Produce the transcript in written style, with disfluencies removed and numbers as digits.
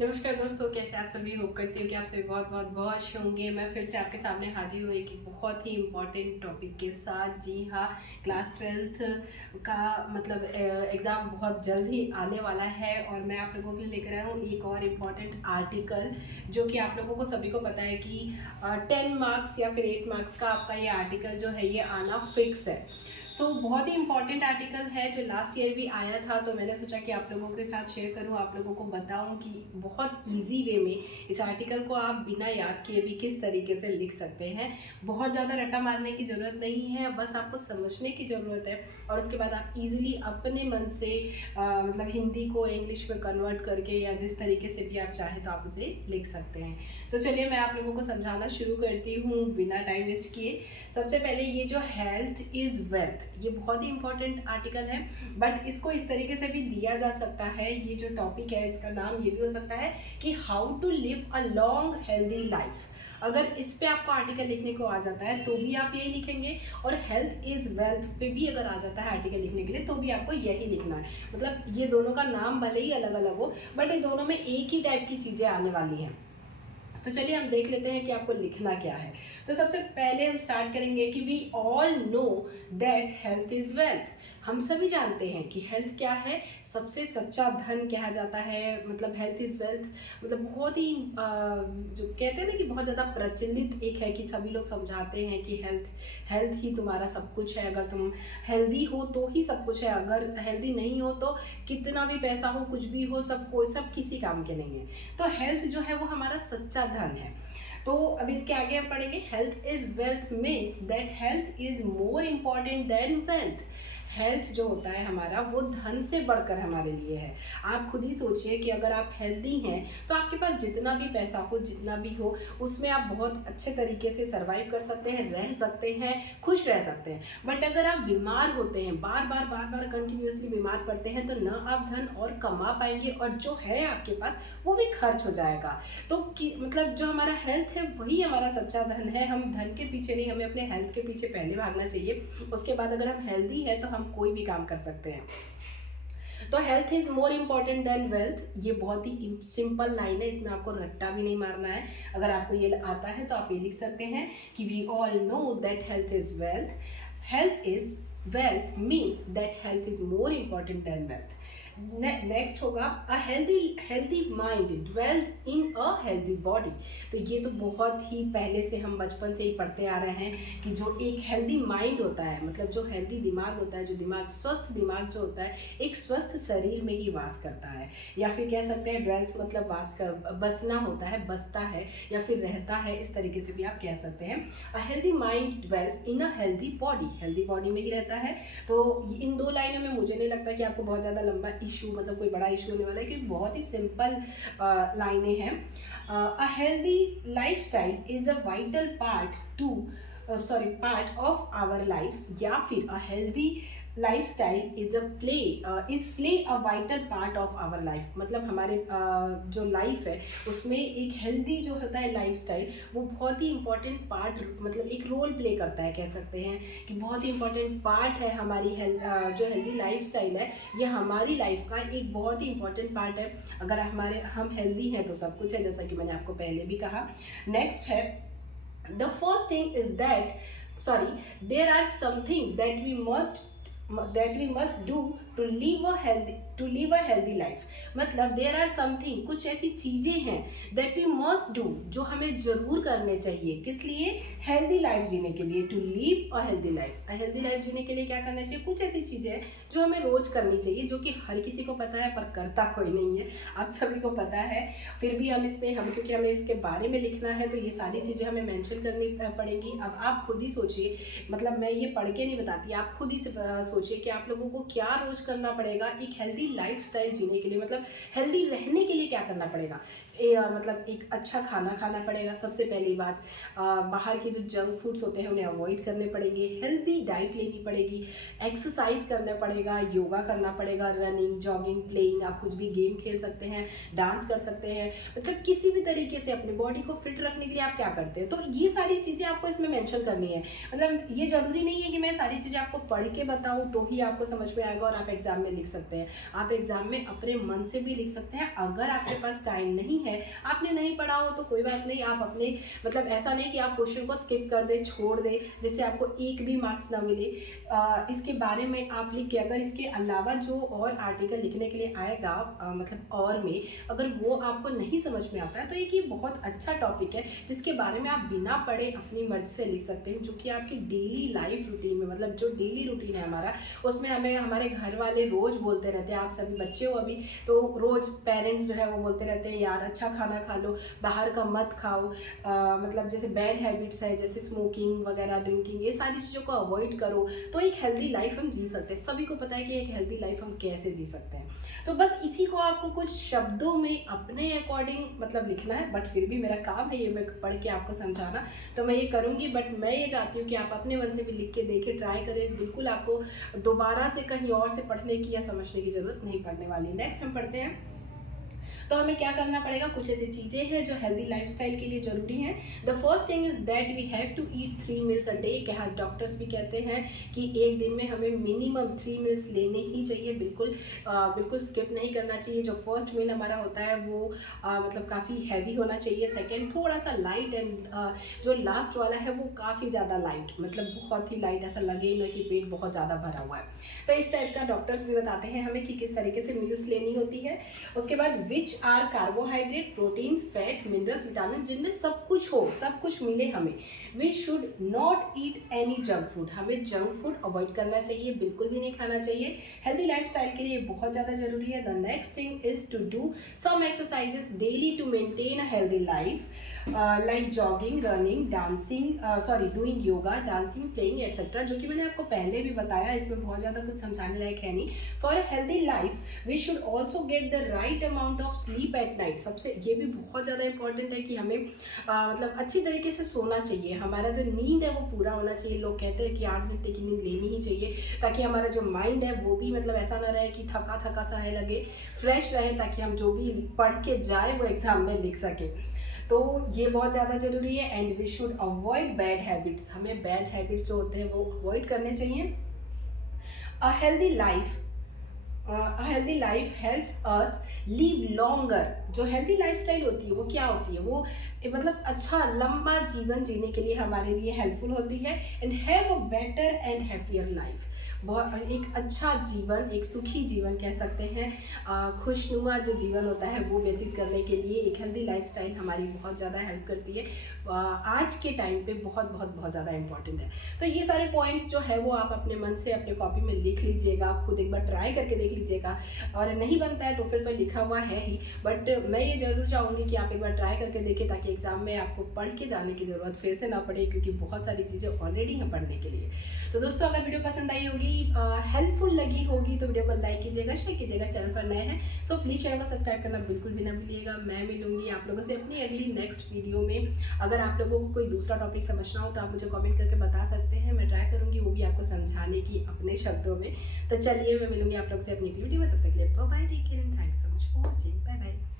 नमस्कार दोस्तों, कैसे आप सभी। होप करती हूँ कि आप सभी बहुत बहुत बहुत अच्छे होंगे। मैं फिर से आपके सामने हाजिर हुई एक बहुत ही इम्पॉर्टेंट टॉपिक के साथ। जी हाँ, क्लास 12th का मतलब एग्ज़ाम बहुत जल्द ही आने वाला है और मैं आप लोगों के लिए लेकर आया हूँ एक और इम्पॉर्टेंट आर्टिकल, जो कि आप लोगों को सभी को पता है कि 10 मार्क्स या फिर 8 मार्क्स का आपका ये आर्टिकल जो है ये आना फिक्स है। बहुत ही इंपॉर्टेंट आर्टिकल है जो लास्ट ईयर भी आया था, तो मैंने सोचा कि आप लोगों के साथ शेयर करूं, आप लोगों को बताऊं कि बहुत इजी वे में इस आर्टिकल को आप बिना याद किए भी किस तरीके से लिख सकते हैं। बहुत ज़्यादा रट्टा मारने की ज़रूरत नहीं है, बस आपको समझने की ज़रूरत है और उसके बाद आप इजीली अपने मन से मतलब हिंदी को इंग्लिश में कन्वर्ट करके या जिस तरीके से भी आप चाहें तो आप उसे लिख सकते हैं। तो चलिए मैं आप लोगों को समझाना शुरू करती हूँ बिना टाइम वेस्ट किए। सबसे पहले ये जो हेल्थ इज़ वेल्थ, ये बहुत ही इंपॉर्टेंट आर्टिकल है, बट इसको इस तरीके से भी दिया जा सकता है। ये जो टॉपिक है इसका नाम ये भी हो सकता है कि how to live a long healthy life. अगर इस पे आपको आर्टिकल लिखने को आ जाता है तो भी आप यही लिखेंगे, और हेल्थ इज़ वेल्थ पे भी अगर आ जाता है आर्टिकल लिखने के लिए तो भी आपको यही लिखना है। मतलब ये दोनों का नाम भले ही अलग अलग हो, बट ये दोनों में एक ही टाइप की चीज़ें आने वाली हैं। तो चलिए हम देख लेते हैं कि आपको लिखना क्या है। तो सबसे पहले हम स्टार्ट करेंगे कि we all know that health is wealth. हम सभी जानते हैं कि हेल्थ क्या है, सबसे सच्चा धन कहा जाता है। मतलब हेल्थ इज़ वेल्थ मतलब बहुत ही जो कहते हैं ना कि बहुत ज़्यादा प्रचलित एक है कि सभी लोग समझाते हैं कि हेल्थ हेल्थ ही तुम्हारा सब कुछ है। अगर तुम हेल्दी हो तो ही सब कुछ है, अगर हेल्दी नहीं हो तो कितना भी पैसा हो, कुछ भी हो, सब किसी काम के नहीं है। तो हेल्थ जो है वो हमारा सच्चा धन है। तो अब इसके आगे हम पढ़ेंगे, health is wealth means that health is more important than wealth. Health जो होता है हमारा वो धन से बढ़कर हमारे लिए है। आप खुद ही सोचिए कि अगर आप हेल्दी हैं तो आपके पास जितना भी पैसा हो, जितना भी हो, उसमें आप बहुत अच्छे तरीके से सर्वाइव कर सकते हैं, रह सकते हैं, खुश रह सकते हैं। बट अगर आप बीमार होते हैं, बार बार कंटिन्यूसली बीमार पड़ते हैं, तो न आप धन और कमा पाएंगे और जो है आपके पास वो भी खर्च हो जाएगा। तो मतलब जो हमारा हेल्थ है वही हमारा सच्चा धन है। हम धन के पीछे नहीं, हमें अपने हेल्थ के पीछे पहले भागना चाहिए। उसके बाद अगर हम हेल्दी है तो हम कोई भी काम कर सकते हैं। तो health is more important than wealth, ये बहुत ही सिंपल लाइन है, इसमें आपको रट्टा भी नहीं मारना है। अगर आपको ये आता है तो आप ये लिख सकते हैं कि we all know that health is wealth. Health is wealth means that health is more important than wealth. Next होगा a healthy mind dwells in a healthy body. तो ये तो बहुत ही पहले से हम बचपन से ही पढ़ते आ रहे हैं कि जो एक हेल्दी माइंड होता है, मतलब जो हेल्दी दिमाग होता है, जो दिमाग स्वस्थ दिमाग जो होता है, एक स्वस्थ शरीर में ही वास करता है। या फिर कह सकते हैं ड्वेल्स मतलब वास कर, बसना होता है, बसता है या फिर रहता है, इस तरीके से भी आप कह सकते हैं। A healthy mind dwells in a healthy body, healthy body में ही रहता है। तो इन दो लाइनों में मुझे नहीं लगता कि आपको बहुत ज़्यादा लंबा इशू, मतलब कोई बड़ा इशू होने वाला है, क्योंकि बहुत ही सिंपल लाइनें हैं। A healthy lifestyle is a vital part to part of our lifes, या फिर a healthy lifestyle is play a vital part of our life. मतलब हमारे जो लाइफ है उसमें एक हेल्दी जो होता है लाइफस्टाइल, वो बहुत ही इंपॉर्टेंट पार्ट, मतलब एक रोल प्ले करता है, कह सकते हैं कि बहुत ही इंपॉर्टेंट पार्ट है। हमारी जो हेल्दी लाइफस्टाइल है ये हमारी लाइफ का एक बहुत ही इंपॉर्टेंट पार्ट है। अगर हम हेल्दी हैं तो सब कुछ है, जैसा कि मैंने आपको पहले भी कहा। नेक्स्ट है, the first thing is there are something that we must do to live a healthy life. मतलब देर आर समथिंग, कुछ ऐसी चीज़ें हैं दैट वी मस्ट डू, जो हमें ज़रूर करने चाहिए, किस लिए, हेल्दी लाइफ जीने के लिए। To live a healthy life, a healthy life जीने के लिए क्या करना चाहिए, कुछ ऐसी चीज़ें हैं जो हमें रोज़ करनी चाहिए, जो कि हर किसी को पता है पर करता कोई नहीं है। आप सभी को पता है, फिर भी क्योंकि हमें इसके बारे में लिखना है तो ये सारी चीज़ें हमें मेंशन करनी पड़ेंगी। अब आप खुद ही सोचिए, मतलब मैं ये पढ़ के नहीं बताती, आप खुद ही सोचिए कि आप लोगों को क्या रोज करना पड़ेगा एक हेल्दी लाइफस्टाइल जीने के लिए। मतलब हेल्दी रहने के लिए क्या करना पड़ेगा, मतलब एक अच्छा खाना खाना पड़ेगा सबसे पहली बात। बाहर के जो जंक फूड्स होते हैं उन्हें अवॉइड करने पड़ेंगे, हेल्दी डाइट लेनी पड़ेगी, एक्सरसाइज करना पड़ेगा, योगा करना पड़ेगा, रनिंग, जॉगिंग, प्लेइंग, आप कुछ भी गेम खेल सकते हैं, डांस कर सकते हैं, मतलब किसी भी तरीके से अपनी बॉडी को फिट रखने के लिए आप क्या करते हैं। तो ये सारी चीज़ें आपको इसमें मेंशन करनी है। मतलब ये जरूरी नहीं है कि मैं सारी चीज़ें आपको पढ़ के बताऊँ तो ही आपको समझ में आएगा और आप एग्ज़ाम में लिख सकते हैं, आप एग्ज़ाम में अपने मन से भी लिख सकते हैं। अगर आपके पास टाइम नहीं है, आपने नहीं पढ़ा हो तो कोई बात नहीं, आप अपने मतलब ऐसा नहीं कि आप क्वेश्चन को स्किप कर दें, छोड़ दें, जिससे आपको एक भी मार्क्स ना मिले। इसके बारे में आप लिख के, अगर इसके अलावा जो और आर्टिकल लिखने के लिए आएगा मतलब और में, अगर वो आपको नहीं समझ में आता है तो एक ये बहुत अच्छा टॉपिक है जिसके बारे में आप बिना पढ़े अपनी मर्जी से लिख सकते हैं, जो कि आपकी डेली लाइफ रूटीन में, मतलब जो डेली रूटीन है हमारा, उसमें हमें हमारे घर वाले रोज़ बोलते रहते हैं। आप सभी बच्चे हो अभी तो रोज़ पेरेंट्स जो है वो बोलते रहते हैं यार अच्छा खाना खा लो, बाहर का मत खाओ, मतलब जैसे बैड हैबिट्स है जैसे स्मोकिंग वगैरह, ड्रिंकिंग, ये सारी चीज़ों को अवॉइड करो तो एक हेल्दी लाइफ हम जी सकते हैं। सभी को पता है कि एक हेल्दी लाइफ हम कैसे जी सकते हैं। तो बस इसी को आपको कुछ शब्दों में अपने अकॉर्डिंग मतलब लिखना है, बट फिर भी मेरा काम है ये मैं पढ़ के आपको समझाना, तो मैं ये करूँगी। बट मैं ये चाहती हूँ कि आप अपने मन से भी लिख के देखें, ट्राई करें। बिल्कुल आपको दोबारा से कहीं और से पढ़ने की या समझने की ज़रूरत नहीं पड़ने वाली। नेक्स्ट हम पढ़ते हैं। तो हमें क्या करना पड़ेगा, कुछ ऐसी चीज़ें हैं जो हेल्दी लाइफस्टाइल के लिए ज़रूरी हैं। The first thing is that we have to eat 3 meals a day. क्या डॉक्टर्स भी कहते हैं कि एक दिन में हमें मिनिमम 3 मील्स लेने ही चाहिए, बिल्कुल स्किप नहीं करना चाहिए। जो फर्स्ट मील हमारा होता है वो मतलब काफ़ी हैवी होना चाहिए, सेकेंड थोड़ा सा लाइट, एंड जो लास्ट वाला है वो काफ़ी ज़्यादा लाइट, मतलब बहुत ही लाइट, ऐसा लगे ना कि पेट बहुत ज़्यादा भरा हुआ है। तो इस टाइप का डॉक्टर्स भी बताते हैं हमें कि किस तरीके से मील्स लेनी होती है। उसके बाद which are carbohydrate, proteins, fat, minerals, vitamin, जिनमें सब कुछ हो, सब कुछ मिले हमें। We should not eat any junk food. हमें जंक फूड अवॉइड करना चाहिए, बिल्कुल भी नहीं खाना चाहिए। हेल्दी लाइफस्टाइल के लिए बहुत ज़्यादा जरूरी है। The next thing is to do some exercises daily to maintain a healthy life, like jogging, running, dancing, doing yoga, dancing, playing etcetera, जो कि मैंने आपको पहले भी बताया, इसमें बहुत ज़्यादा कुछ समझाने लायक है नहीं। For a healthy life we should also get the right amount of sleep at night. सबसे ये भी बहुत ज़्यादा इंपॉर्टेंट है कि हमें मतलब अच्छी तरीके से सोना चाहिए। हमारा जो नींद है वो पूरा होना चाहिए। लोग कहते हैं कि 8 घंटे की नींद लेनी ही चाहिए, ताकि हमारा जो माइंड है वो भी मतलब ऐसा ना रहे कि थका थका सा है लगे, फ्रेश रहे, ताकि हम जो भी पढ़ के जाए वो एग्ज़ाम में लिख सकें। तो ये बहुत ज़्यादा ज़रूरी है। And we should avoid bad habits. हमें बैड हैबिट्स जो होते हैं वो अवॉइड करने चाहिए। A healthy life helps us live longer. जो हेल्दी लाइफस्टाइल होती है वो क्या होती है, वो मतलब अच्छा लंबा जीवन जीने के लिए हमारे लिए हेल्पफुल होती है। And have a better and happier life. बहुत एक अच्छा जीवन, एक सुखी जीवन कह सकते हैं, खुशनुमा जो जीवन होता है वो व्यतीत करने के लिए एक हेल्दी लाइफस्टाइल हमारी बहुत ज़्यादा हेल्प करती है। आज के टाइम पे बहुत बहुत बहुत ज़्यादा इंपॉर्टेंट है। तो ये सारे पॉइंट्स जो है वो आप अपने मन से अपने कॉपी में लिख लीजिएगा, खुद एक बार ट्राई करके देख लीजिएगा, और नहीं बनता है तो फिर तो लिखा हुआ है ही, बट मैं ये ज़रूर चाहूँगी कि आप एक बार ट्राई करके देखें, ताकि एग्ज़ाम में आपको पढ़ के जाने की ज़रूरत फिर से ना पड़े, क्योंकि बहुत सारी चीज़ें ऑलरेडी हैं पढ़ने के लिए। तो दोस्तों अगर वीडियो पसंद आई होगी, हेल्पफुल लगी होगी, तो वीडियो को लाइक कीजिएगा, शेयर कीजिएगा। चैनल पर नए हैं सो प्लीज़ चैनल को सब्सक्राइब करना बिल्कुल भी ना भूलिएगा। मैं मिलूंगी आप लोगों से अपनी अगली नेक्स्ट वीडियो में। अगर आप लोगों को कोई दूसरा टॉपिक समझना हो तो आप मुझे कमेंट करके बता सकते हैं, मैं ट्राई करूँगी वो भी आपको समझाने की अपने शब्दों में। तो चलिए मैं मिलूंगी आप लोग से अपनी अगली वीडियो में, तब तक के लिए bye bye, take care and thanks so much for watching, bye bye.